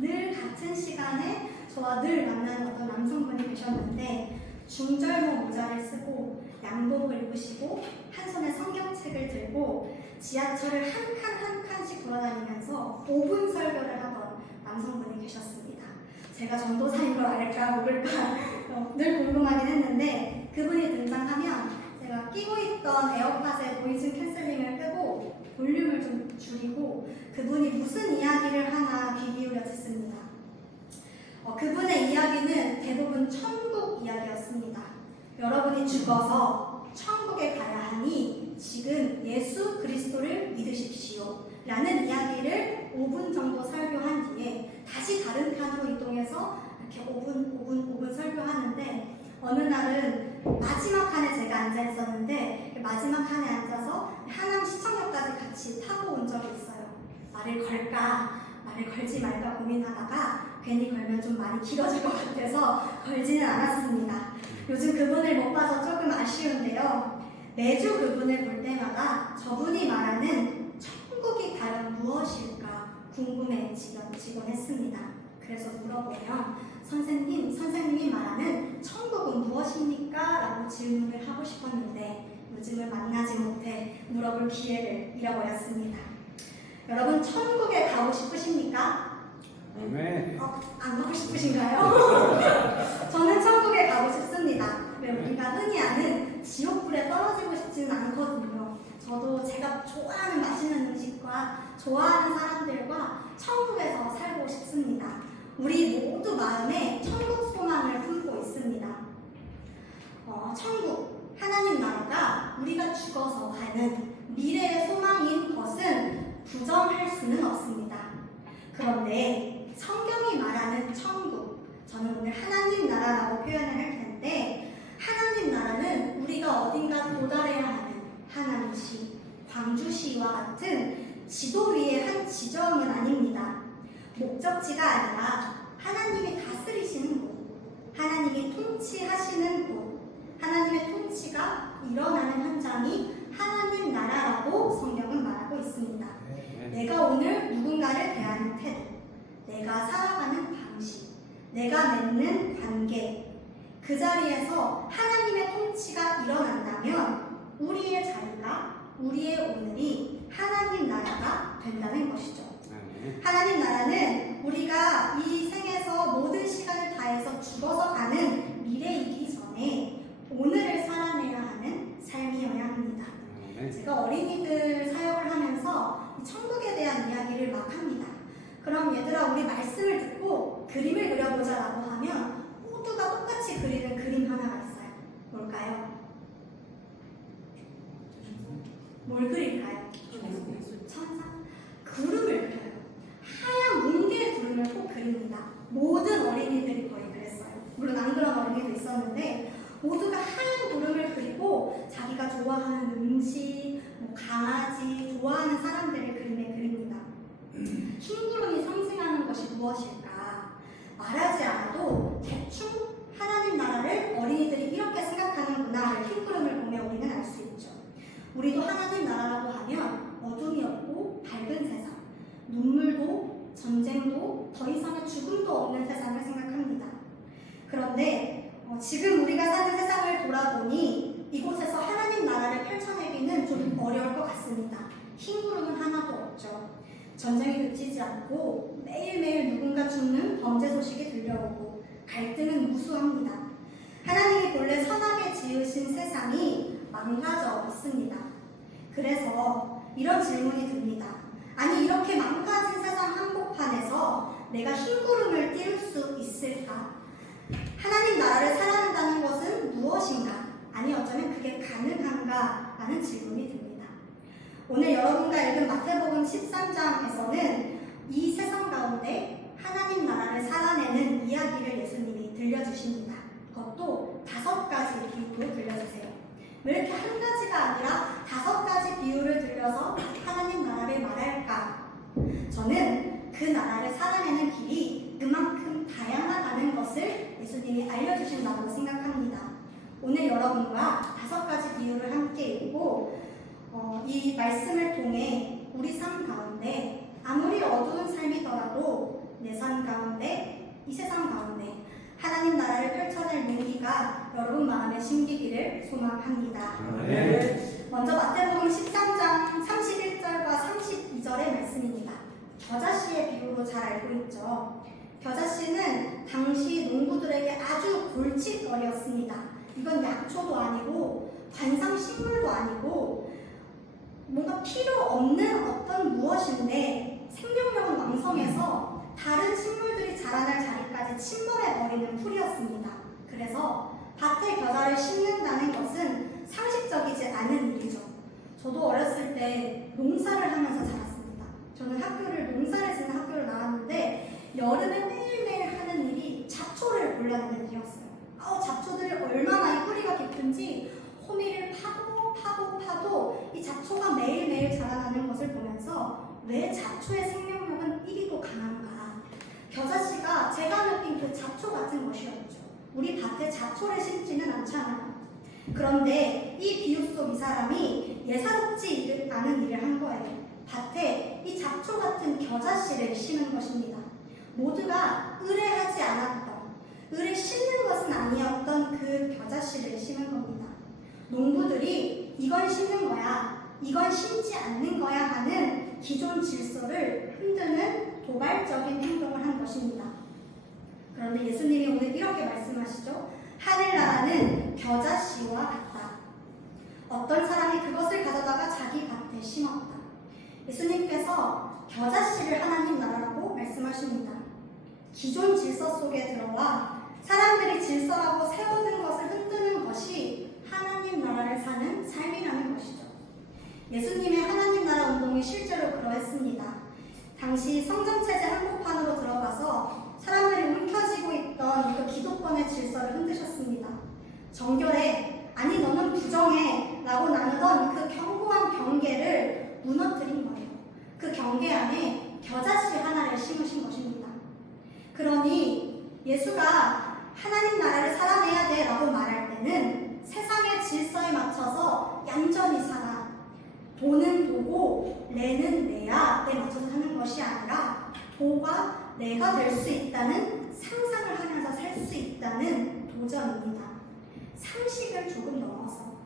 늘 같은 시간에 저와 늘 만나는 어떤 남성분이 계셨는데 중절모 모자를 쓰고 양복을 입으시고 한 손에 성경책을 들고 지하철을 한 칸 한 칸씩 돌아다니면서 5분 설교를 하던 남성분이 계셨습니다. 제가 전도사인 걸 알까 모를까 늘 궁금하긴 했는데 그분이 등장하면 제가 끼고 있던 에어팟의 보이즈 캔슬링을 끄고 볼륨을 좀 줄이고 그분이 무슨 이야기를 하나 귀 기울여 듣습니다. 그분의 이야기는 대부분 천국 이야기였습니다. 여러분이 죽어서 천국에 가야 하니 지금 예수 그리스도를 믿으십시오 라는 이야기를 5분 정도 설교한 뒤에 다시 다른 칸으로 이동해서 이렇게 5분 설교하는데 어느 날은 마지막 칸에 제가 앉아 있었는데 마지막 칸에 앉아서 하남 시청역까지 같이 타고 온 적이 있어요. 말을 걸까 말을 걸지 말까 고민하다가 괜히 걸면 좀 많이 길어질 것 같아서 걸지는 않았습니다. 요즘 그분을 못 봐서 조금 아쉬운데요. 매주 그분을 볼 때마다 저분이 말하는 천국이 과연 무엇일까 궁금해지곤 했습니다. 그래서 물어보면 선생님이 말하는 천국은 무엇입니까? 라고 질문을 하고 싶었는데 요즘은 만나지 못해 물어볼 기회를 잃어버렸습니다. 여러분 천국에 가고 싶으십니까? 네. 안 가고 싶으신가요? 저는 천국에 가고 싶습니다. 왜 우리가 흔히 아는 지옥불에 떨어지고 싶지는 않거든요. 저도 제가 좋아하는 맛있는 음식과 좋아하는 사람들과 천국에서 살고 싶습니다. 우리 모두 마음에 천국 소망을 품고 있습니다. 천국, 하나님 나라가 우리가 죽어서 가는 미래의 소망인 것은 부정할 수는 없습니다. 그런데 성경이 말하는 천국, 저는 오늘 하나님 나라라고 표현을 할 텐데 하나님 나라는 우리가 어딘가 도달해야 하는 하남시, 광주시와 같은 지도 위의 한 지점은 아닙니다. 목적지가 아니라 하나님이 다스리시는 곳, 하나님이 통치하시는 곳, 하나님의 통치가 일어나는 현장이 하나님 나라라고 성경은 말하고 있습니다. 내가 오늘 누군가를 대하는 태도, 내가 살아가는 방식, 내가 맺는 관계, 그 자리에서 하나님의 통치가 일어난다면 우리의 자리가, 우리의 오늘이 하나님 나라가 된다는 것이죠. 하나님 나라는 우리가 이 생에서 모든 시간을 다해서 죽어서 가는 미래이기 전에 오늘을 살아내야 하는 삶이어야 합니다. 제가 어린이들 사역을 하면서 천국에 대한 이야기를 막 합니다. 그럼 얘들아 우리 말씀을 듣고 그림을 그려보자 라고 하면 모두가 똑같이 그리는 그림 하나가 있어요. 뭘까요? 뭘 그릴까요? 천사? 구름을 그려요. 하얀 뭉게의 구름을 꼭 그립니다. 모든 어린이들이 거의 그랬어요. 물론 안 그런 어린이도 있었는데 모두가 하얀 구름을 그리고 자기가 좋아하는 음식, 강아지, 좋아하는 사람들의 그림에 그립니다. 흰 구름이 상징하는 것이 무엇일까? 말하지 않아도 대충 하나님 나라를 어린이들이 이렇게 생각하는구나를 흰 구름을 보며 우리는 알 수 있죠. 우리도 하나님 나라라고 하면 어둠이 없고 밝은 세상, 눈물도 전쟁도 더 이상의 죽음도 없는 세상을 생각합니다. 그런데 지금 우리가 사는 세상을 돌아보니 이곳에서 하나님 나라를 펼쳐내기는 좀 어려울 것 같습니다. 흰 구름은 하나도 없죠. 전쟁이 그치지 않고 매일매일 누군가 죽는 범죄 소식이 들려오고 갈등은 무수합니다. 하나님이 본래 선하게 지으신 세상이 망가져 있습니다. 그래서 이런 질문이 듭니다. 아니 이렇게 망가진 세상 한복판에서 내가 흰 구름을 띄울 수 있을까? 하나님 나라를 살아낸다는 것은 무엇인가? 아니 어쩌면 그게 가능한가? 라는 질문이 듭니다. 오늘 여러분과 읽은 마태복음 13장에서는 이 세상 가운데 하나님 나라를 살아내는 이야기를 예수님이 들려주십니다. 그것도 5가지 비유로 들려주세요. 왜 이렇게 한 가지가 아니라 5가지 비유를 들려서 하나님 나라를 말할까? 저는 그 나라를 살아내는 길이 그만큼 다양하다는 것을 예수님이 알려주신다고 생각합니다. 오늘 여러분과 5가지 비유를 함께 읽고 이 말씀을 통해 우리 삶 가운데 아무리 어두운 삶이더라도 내 삶 가운데, 이 세상 가운데 하나님 나라를 펼쳐낼 용기가 여러분 마음에 심기기를 소망합니다. 먼저 마태복음 13장 31절과 32절의 말씀입니다. 겨자씨의 비유로 잘 알고 있죠. 겨자씨는 당시 농부들에게 아주 골칫거리였습니다. 이건 약초도 아니고 관상식물도 아니고 뭔가 필요 없는 어떤 무엇인데 생명력은 왕성해서 다른 식물들이 자라날 자리까지 침범해버리는 풀이었습니다. 그래서 밭에 겨자를 심는다는 것은 상식적이지 않은 일이죠. 저도 어렸을 때 농사를 하면서 자랐습니다. 저는 농사를 짓는 학교를 나왔는데 여름에 매일매일 하는 일이 잡초를 골라내는 일이었어요. 잡초들이 얼마나 이 뿌리가 깊은지 호미를 파도 이 잡초가 매일매일 자라나는 것을 보면서 왜 잡초의 생명력은 이리도 강한가? 겨자씨가 제가 느낀 그 잡초 같은 것이었죠. 우리 밭에 잡초를 심지는 않잖아요. 그런데 이 비유 속 이 사람이 예사롭지 않은 일을 한 거예요. 밭에 이 잡초 같은 겨자씨를 심은 것입니다. 모두가 의뢰하지 않았던, 의뢰 심는 것은 아니었던 그 겨자씨를 심은 겁니다. 농부들이 이건 심는 거야, 이건 심지 않는 거야 하는 기존 질서를 흔드는 도발적인 행동을 한 것입니다. 그런데 예수님이 오늘 이렇게 말씀하시죠. 하늘나라는 겨자씨와 같다. 어떤 사람이 그것을 가져다가 자기 밭에 심었다. 예수님께서 겨자씨를 하나님 나라라고 말씀하십니다. 기존 질서 속에 들어와 사람들이 질서라고 세워둔 것을 흔드는 것이 하나님 나라를 사는 삶이라는 것이죠. 예수님의 하나님 나라 운동이 실제로 그러했습니다. 당시 성전체제 한복판으로 들어가서 사람들이 움켜쥐고 있던 그 기독권의 질서를 흔드셨습니다. 정결해, 아니 너는 부정해 라고 나누던 그 견고한 경계를 무너뜨린 거예요. 그 경계 안에 겨자씨 하나를 심으신 것입니다. 그러니 예수가 하나님 나라를 살아내야 돼 라고 말할 때는 세상의 질서에 맞춰서 얌전히 살아, 도는 도고 내는 내야에 맞춰서 사는 것이 아니라 도가 내가 될 수 있다는 상상을 하면서 살 수 있다는 도전입니다. 상식을 조금 넘어서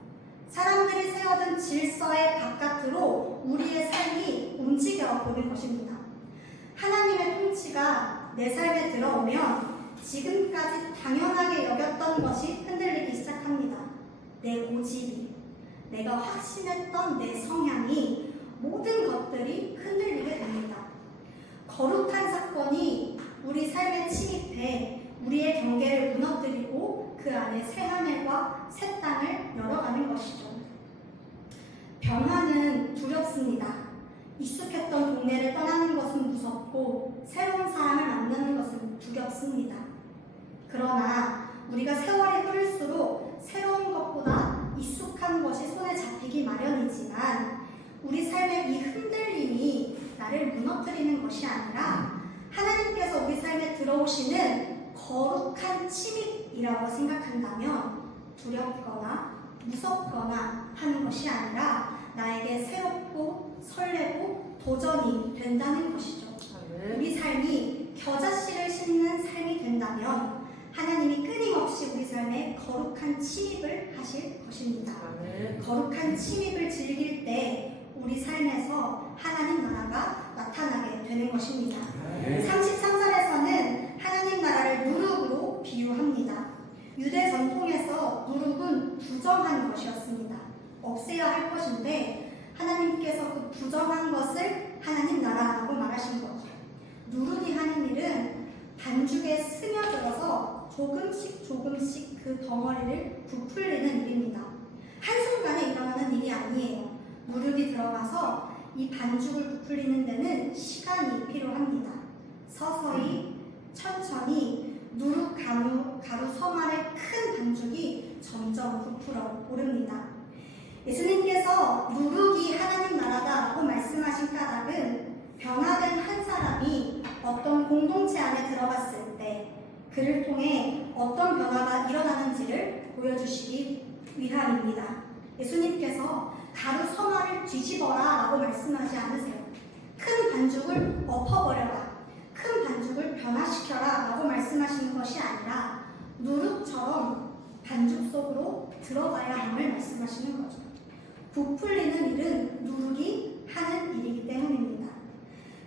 사람들이 세워둔 질서의 바깥으로 우리의 삶이 움직여 보는 것입니다. 하나님의 통치가 내 삶에 들어오면 지금까지 당연하게 여겼던 것이 흔들리기 시작합니다. 내 고집이, 내가 확신했던 내 성향이, 모든 것들이 흔들리게 됩니다. 거룩한 사건이 우리 삶에 침입해 우리의 경계를 무너뜨리고 그 안에 새 하늘과 새 땅을 열어가는 것이죠. 변화는 두렵습니다. 익숙했던 동네를 떠나는 것은 무섭고 새로운 사람을 만나는 것은 두렵습니다. 그러나 우리가 세월이 흐를수록 새로운 것보다 익숙한 것이 손에 잡히기 마련이지만 우리 삶의 이 흔들림이 나를 무너뜨리는 것이 아니라 하나님께서 우리 삶에 들어오시는 거룩한 침입이라고 생각한다면 두렵거나 무섭거나 하는 것이 아니라 나에게 새롭고 설레고 도전이 된다는 것이죠. 우리 삶이 겨자씨를 심는 삶이 된다면 하나님이 끊임없이 우리 삶에 거룩한 침입을 하실 것입니다. 거룩한 침입을 즐길 때 우리 삶에서 하나님 나라가 나타나게 되는 것입니다. 33절에서는 하나님 나라를 누룩으로 비유합니다. 유대 전통에서 누룩은 부정한 것이었습니다. 없애야 할 것인데 하나님께서 그 부정한 것을 하나님 나라라고 말하신 거죠. 누룩이 하는 일은 반죽에 스며들어서 조금씩 그 덩어리를 부풀리는 일입니다. 한순간에 일어나는 일이 아니에요. 누룩이 들어가서 이 반죽을 부풀리는 데는 시간이 필요합니다. 서서히 천천히 누룩 가루 서말의 큰 반죽이 점점 부풀어 오릅니다. 예수님께서 누룩이 하나님 나라다라고 말씀하신 까닭은 변화된 한 사람이 어떤 공동체 안에 들어갔을 때 그를 통해 어떤 변화가 일어나는지를 보여주시기 위함입니다. 예수님께서 가루 서말을 뒤집어라 라고 말씀하지 않으세요. 큰 반죽을 엎어버려라, 큰 반죽을 변화시켜라 라고 말씀하시는 것이 아니라 누룩처럼 반죽 속으로 들어가야 함을 말씀하시는 거죠. 부풀리는 일은 누룩이 하는 일이기 때문입니다.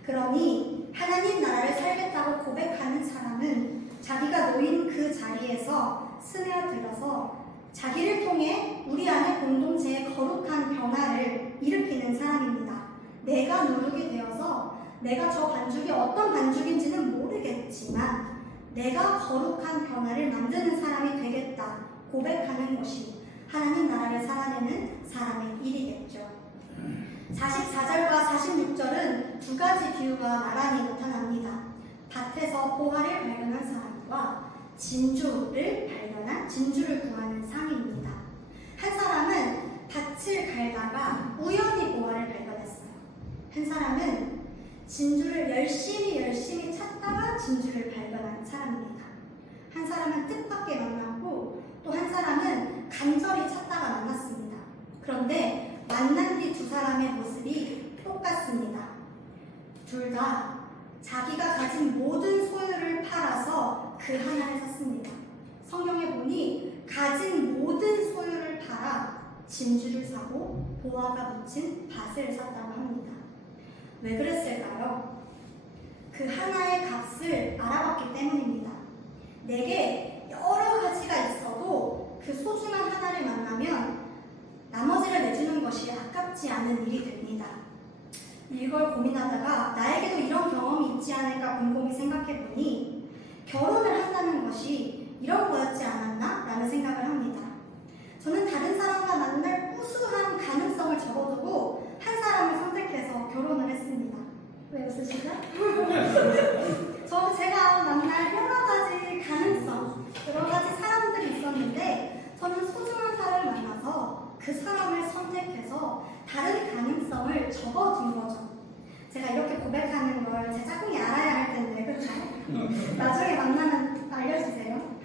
그러니 하나님 나라를 살겠다고 고백하는 사람은 자기가 놓인 그 자리에서 스며들어서 자기를 통해 우리 안의 공동체의 거룩한 변화를 일으키는 사람입니다. 내가 누룩이 되어서 내가 저 반죽이 어떤 반죽인지는 모르겠지만 내가 거룩한 변화를 만드는 사람이 되겠다 고백하는 것이 하나님 나라를 살아내는 사람의 일이겠죠. 44절과 46절은 두 가지 비유가 나란히 나타납니다. 밭에서 보화를 발견한 사람과 진주를 구하는 상입니다. 한 사람은 밭을 갈다가 우연히 보화를 발견했어요. 한 사람은 진주를 열심히 찾다가 진주를 발견한 사람입니다. 한 사람은 뜻밖에 만났고 또 한 사람은 간절히 찾다가 만났습니다. 그런데 만난 뒤 두 사람의 모습이 똑같습니다. 둘 다 자기가 가진 모든 소유를 팔아서 그 하나를 샀습니다. 성경에 보니 가진 모든 소유를 팔아 진주를 사고 보화가 묻힌 밭을 샀다고 합니다. 왜 그랬을까요? 그 하나의 값을 알아봤기 때문입니다. 내게 여러 가지가 있어도 그 소중한 하나를 만나면 나머지를 내주는 것이 아깝지 않은 일이 됩니다. 이걸 고민하다가 나에게도 이런 경험이 있지 않을까 곰곰이 생각해보니 결혼을 한다는 것이 이런 거였지 않았나? 라는 생각을 합니다. 저는 다른 사람과 만날 우수한 가능성을 접어두고 한 사람을 선택해서 결혼을 했습니다. 왜 웃으시죠? 제가 만날 여러 가지 가능성, 여러 가지 사람들이 있었는데 저는 소중한 사람을 만나서 그 사람을 선택해서 다른 가능성을 접어둔 거죠. 제가 이렇게 고백하는 걸 제 짝꿍이 알아야 할 텐데, 그렇죠? 나중에 만나면 알려주세요.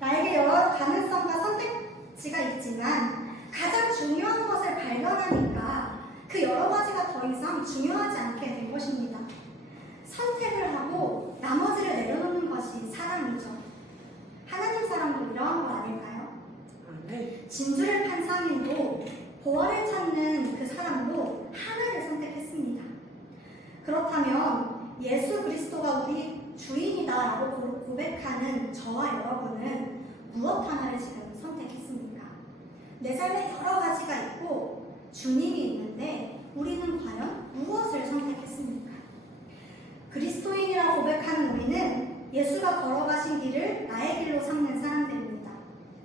나에게 여러 가능성과 선택지가 있지만 가장 중요한 것을 발견하니까 그 여러 가지가 더 이상 중요하지 않게 된 것입니다. 선택을 하고 나머지를 내려놓는 것이 사랑이죠. 하나님 사랑도 이러한 거 아닐까요? 진주를 판 상인도 보화를 찾는 그 사람도 하나를 선택했습니다. 그렇다면 예수 그리스도가 우리 주인이다라고 고백하는 저와 여러분은 무엇 하나를 지금 선택했습니까? 내 삶에 여러 가지가 있고 주님이 있는데 우리는 과연 무엇을 선택했습니까? 그리스도인이라고 고백하는 우리는 예수가 걸어가신 길을 나의 길로 삼는 사람들입니다.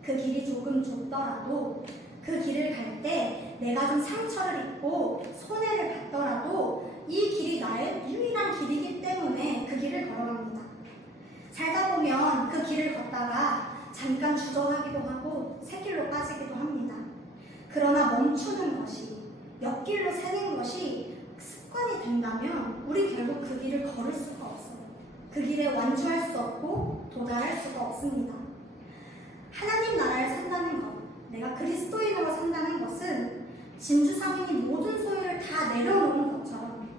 그 길이 조금 좁더라도 그 길을 갈 때 내가 좀 상처를 입고 손해를 받더라도 이 길이 나의 유일한 길이기 때문에 그 길을 걸어갑니다. 살다 보면 그 길을 걷다가 잠깐 주저하기도 하고 새길로 빠지기도 합니다. 그러나 멈추는 것이, 옆길로 새는 것이 습관이 된다면 우리 결국 그 길을 걸을 수가 없어요. 그 길에 완주할 수 없고 도달할 수가 없습니다. 하나님 나라를 산다는 것, 내가 그리스도인으로 산다는 것은 진주 상인이 모든 소유를 다 내려놓는 것처럼,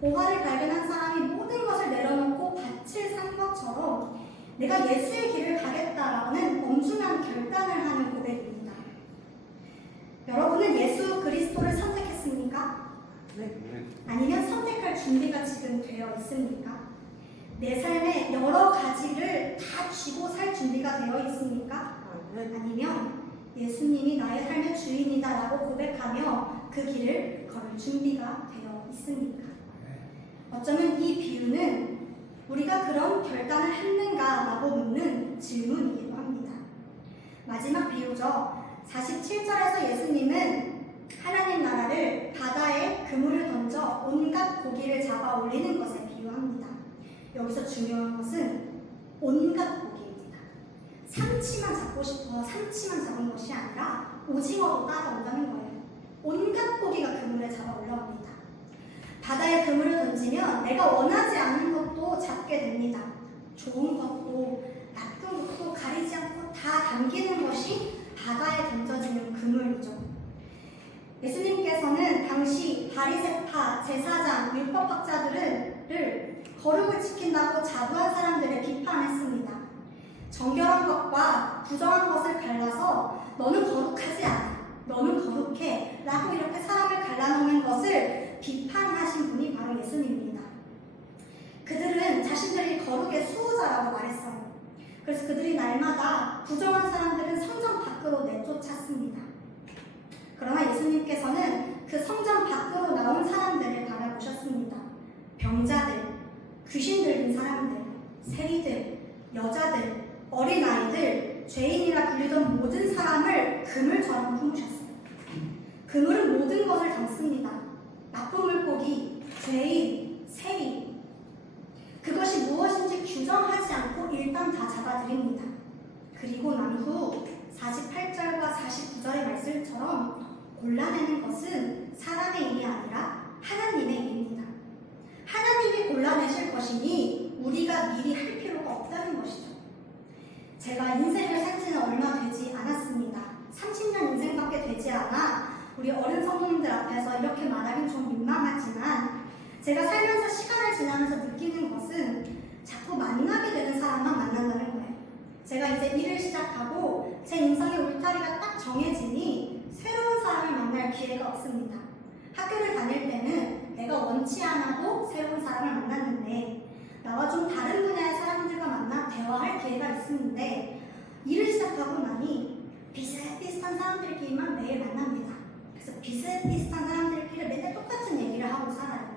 보화를 발견한 사람이 모든 것을 내려놓고 밭을 산 것처럼 내가 예수의 길을 가겠다라는 엄중한 결단을 하는 고백입니다. 여러분은 예수 그리스도를 선택했습니까? 네. 아니면 선택할 준비가 지금 되어 있습니까? 내 삶에 여러 가지를 다 쥐고 살 준비가 되어 있습니까? 아니면 예수님이 나의 삶의 주인이다라고 고백하며 그 길을 걸을 준비가 되어 있습니까? 어쩌면 이 비유는 우리가 그런 결단을 했는가라고 묻는 질문이기도 합니다. 마지막 비유죠. 47절에서 예수님은 하나님 나라를 바다에 그물을 던져 온갖 고기를 잡아 올리는 것에 비유합니다. 여기서 중요한 것은 온갖 고기입니다. 삼치만 잡고 싶어 삼치만 잡은 것이 아니라 오징어도 따라온다는 거예요. 온갖 고기가 그물에 잡아 올라옵니다. 바다에 그물을 던지면 내가 원하지 않는 것도 잡게 됩니다. 좋은 것도 나쁜 것도 가리지 않고 다 담기는 것이 바다에 던져지는 그물이죠. 예수님께서는 당시 바리새파, 제사장, 율법학자들을 거룩을 지킨다고 자부한 사람들을 비판했습니다. 정결한 것과 부정한 것을 갈라서 너는 거룩하지 않아, 너는 거룩해 라고 이렇게 사람을 갈라놓는 것을 비판하신 분이 바로 예수님입니다. 그들은 자신들이 거룩의 수호자라고 말했어요. 그래서 그들이 날마다 부정한 사람들은 성전 밖으로 내쫓았습니다. 그러나 예수님께서는 그 성전 밖으로 나온 사람들을 바라보셨습니다. 병자들, 귀신 들린 사람들, 세리들, 여자들, 어린아이들, 죄인이라 불리던 모든 사람을 그물처럼 품으셨어요. 그물은 모든 것을 담습니다. 나쁜 물고기, 죄인, 세리. 그것이 무엇인지 규정하지 않고 일단 다 잡아드립니다. 그리고 난 후 48절과 49절의 말씀처럼 골라내는 것은 사람의 일이 아니라 하나님의 일입니다. 하나님이 골라내실 것이니 우리가 미리 할 필요가 없다는 것이죠. 제가 인생을 산 지는 얼마 되지 않았습니다. 30년 인생밖에 되지 않아 우리 어른 성도님들 앞에서 이렇게 말하긴 좀 민망하지만 제가 살면서 시간을 지나면서 느끼는 것은 자꾸 만나게 되는 사람만 만난다는 거예요. 제가 이제 일을 시작하고 제 인생의 울타리가 딱 정해지니 새로운 사람을 만날 기회가 없습니다. 학교를 다닐 때는 내가 원치 않아도 새로운 사람을 만났는데 나와 좀 다른 분야의 사람들과 만나 대화할 기회가 있었는데 일을 시작하고 나니 비슷비슷한 사람들끼리만 매일 만납니다. 그래서 비슷비슷한 사람들끼리 맨날 똑같은 얘기를 하고 살아요.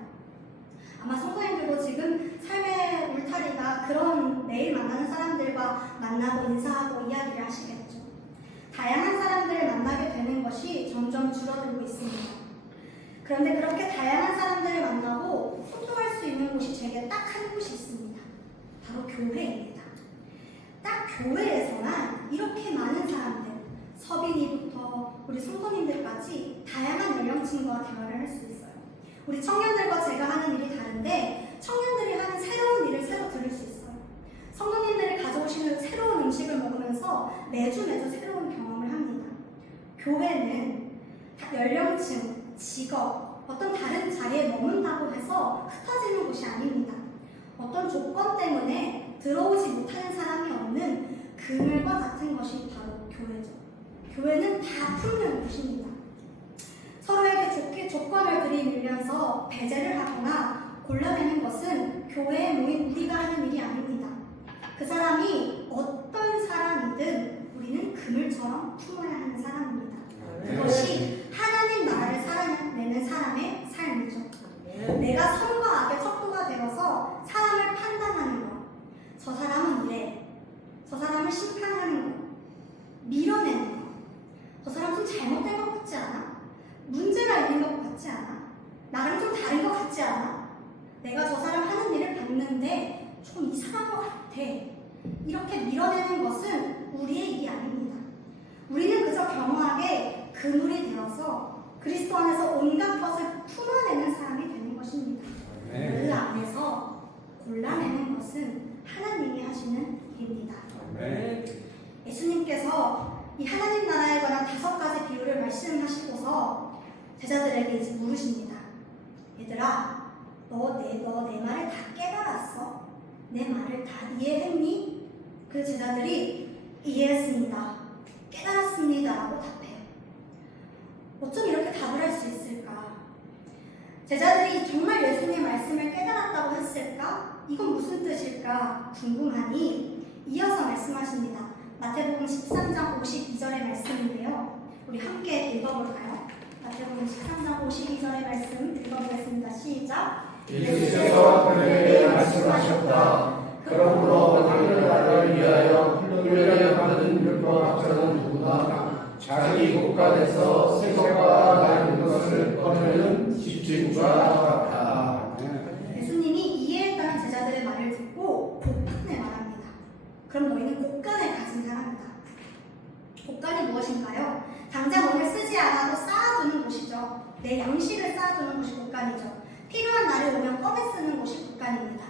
아마 성도님들도 지금 삶의 울타리가 그런 매일 만나는 사람들과 만나고 인사하고 이야기를 하시겠죠. 다양한 사람들을 만나게 되는 것이 점점 줄어들고 있습니다. 그런데 그렇게 다양한 사람들을 만나고 소통할 수 있는 곳이 제게 딱 한 곳이 있습니다. 바로 교회입니다. 딱 교회에서만 이렇게 많은 사람들, 서빈이부터 우리 성도님들까지 다양한 연령층과 대화를 할 수 있어요. 우리 청년들과 제가 하는 일이 다른데 청년들이 하는 새로운 일을 새로 들을 수 있어요. 성도님들이 가져오시는 새로운 음식을 먹으면서 매주 새로운 경험을 합니다. 교회는 연령층, 직업, 어떤 다른 자리에 머문다고 해서 흩어지는 곳이 아닙니다. 어떤 조건 때문에 들어오지 못하는 사람이 없는 그물과 같은 것이 바로 교회죠. 교회는 다 품는 곳입니다. 서로에게 좋게 조건을 들이밀면서 배제를 하거나 골라내는 것은 교회에 모인 우리가 하는 일이 아닙니다. 그 사람이 어떤 사람이든 우리는 그물처럼 품어야 하는 사람입니다. 그것이 하나님 나라를 살아내는 사람의 삶이죠. 내가 선과 악의 척도가 되어서 사람을 판단하는 것, 저 사람은 이래, 저 사람을 심판하는 것, 밀어내는 것, 저 사람 좀 잘못된 것 같지 않아? 문제가 있는 것 같지 않아? 나랑 좀 다른 것 같지 않아? 내가 저 사람 하는 일을 봤는데 좀 이상한 것 같아. 이렇게 밀어내는 것은 우리의 일이 아닙니다. 우리는 그저 겸허하게 그물이 되어서 그리스도 안에서 온갖 것을 품어내는 사람이 되는 것입니다. 그 안에서 골라내는 것은 하나님이 하시는 일입니다. 예수님께서 이 하나님 나라에 관한 5가지 비유를 말씀하시고서 제자들에게 이제 물으십니다. 얘들아, 너 내 말을 다 깨달았어? 내 말을 다 이해했니? 그 제자들이 이해했습니다, 깨달았습니다 라고 답해요. 어쩜 이렇게 답을 할 수 있을까? 제자들이 정말 예수님의 말씀을 깨달았다고 했을까? 이건 무슨 뜻일까? 궁금하니 이어서 말씀하십니다. 마태복음 13장 52절의 말씀인데요. 우리 함께 읽어볼까요? 마태복음 13장 52절의 말씀 읽어보겠습니다. 시작! 예수께서 그들에게 말씀하셨다. 그러므로 하늘나라를 위하여 훈련받은 율법학자는 누구나 자기 곳간에서 생각과 다른 것을 꺼내는 집중과 같다. 예수님이 이해했다는 제자들의 말을 듣고 곡간을 말합니다. 그럼 너희는 곡간을 가진 사람이다. 곡간이 무엇인가요? 당장 오늘 쓰지 않아도 쌓아두는 곳이죠. 내 양식을 쌓아두는 곳이 곡간이죠. 필요한 날이 오면 꺼내 쓰는 곳이 곡간입니다.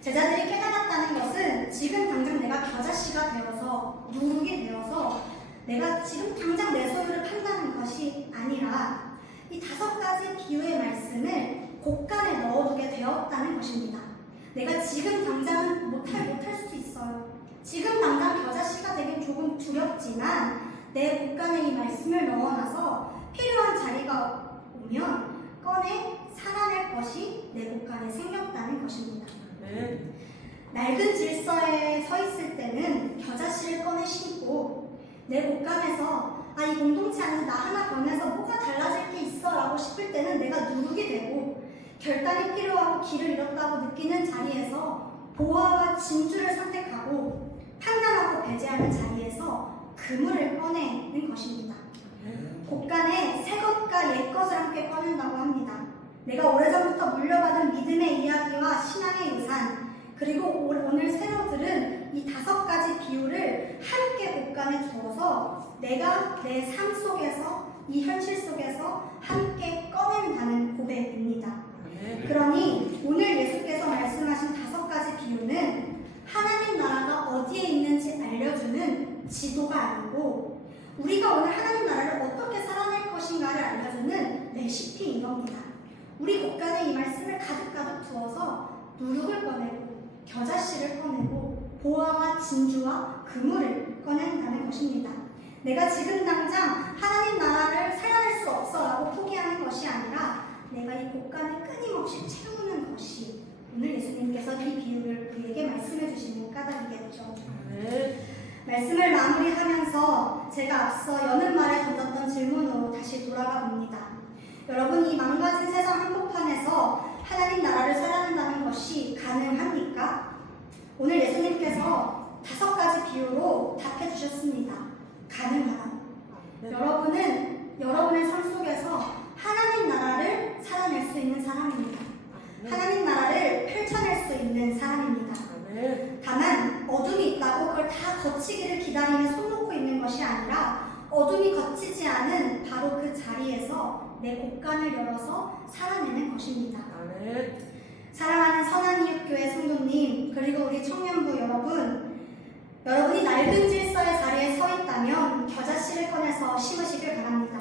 제자들이 깨달았다는 것은 지금 당장 내가 겨자씨가 되어서 누룩이 되어서 내가 지금 당장 내 소유를 판다는 것이 아니라 이 5가지 비유의 말씀을 곡간에 넣어두게 되었다는 것입니다. 내가 지금 당장은 못할 수도 있어요. 지금 당장 겨자씨가 되긴 조금 두렵지만 내 곳간에 이 말씀을 넣어놔서 필요한 자리가 오면 꺼내 살아낼 것이 내 곳간에 생겼다는 것입니다. 낡은 질서에 서 있을 때는 겨자씨를 꺼내 심고 내 곳간에서 이 공동체 안에서 나 하나 변해서 뭐가 달라질 게 있어 라고 싶을 때는 내가 누르게 되고 결단이 필요하고 길을 잃었다고 느끼는 자리에서 보화와 진주를 선택하고 판단하고 배제하는 자리에서 그물을 꺼내는 것입니다. 곳간에 새 것과 옛 것을 함께 꺼낸다고 합니다. 내가 오래전부터 물려받은 믿음의 이야기와 신앙의 유산 그리고 오늘 새로 들은 이 5가지 비유를 함께 곳간에 두어서 내가 내 삶 속에서 이 현실 속에서 함께 꺼낸다는 고백입니다. 그러니 오늘 예수께서 말씀하신 5가지 비유는 하나님 나라가 어디에 있는지 알려주는 지도가 아니고 우리가 오늘 하나님 나라를 어떻게 살아낼 것인가를 알려주는 레시피인 겁니다. 우리 곳간에 이 말씀을 가득가득 두어서 누룩을 꺼내고 겨자씨를 꺼내고 보화와 진주와 그물을 꺼낸다는 것입니다. 내가 지금 당장 하나님 나라를 살아낼 수 없어 라고 포기하는 것이 아니라 내가 이 곳간을 끊임없이 채우는 것이 오늘 예수님께서 이 비유를 우리에게 말씀해 주시는 까닭이겠죠. 말씀을 마무리하면서 제가 앞서 여는 말에 던졌던 질문으로 다시 돌아가 봅니다. 여러분, 이 망가진 세상 한복판에서 하나님 나라를 살아낸다는 것이 가능합니까? 오늘 예수님께서 5가지 비유로 답해 주셨습니다. 가능하다. 여러분은 여러분의 삶 속에서 하나님 나라를 살아낼 수 있는 사람입니다. 하나님 나라를 펼쳐낼 수 있는 사람입니다. 다만 어둠이 있다고 그걸 다 거치기를 기다리며 손 놓고 있는 것이 아니라 어둠이 거치지 않은 바로 그 자리에서 내 곳간을 열어서 살아내는 것입니다. 사랑하는 선한이웃교회 성도님 그리고 우리 청년부 여러분이 낡은 질서의 자리에 서 있다면 겨자씨를 꺼내서 심으시길 바랍니다.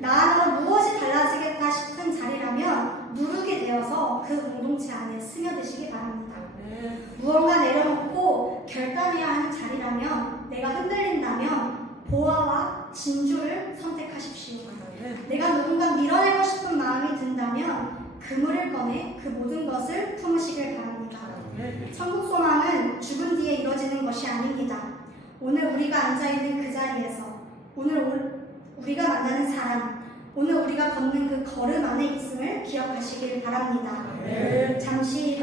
나 안으로 무엇이 달라지겠다 싶은 자리라면 누르게 되어서 그 공동체 안에 스며드시기 바랍니다. 무언가 내려놓고 결단해야 하는 자리라면 내가 흔들린다면 보화와 진주를 선택하십시오. 내가 누군가 밀어내고 싶은 마음이 든다면 그물을 꺼내 그 모든 것을 품으시길 바랍니다. 천국 소망은 죽은 뒤에 이루어지는 것이 아닙니다. 오늘 우리가 앉아있는 그 자리에서 오늘 우리가 만나는 사람 오늘 우리가 걷는 그 걸음 안에 있음을 기억하시길 바랍니다. 잠시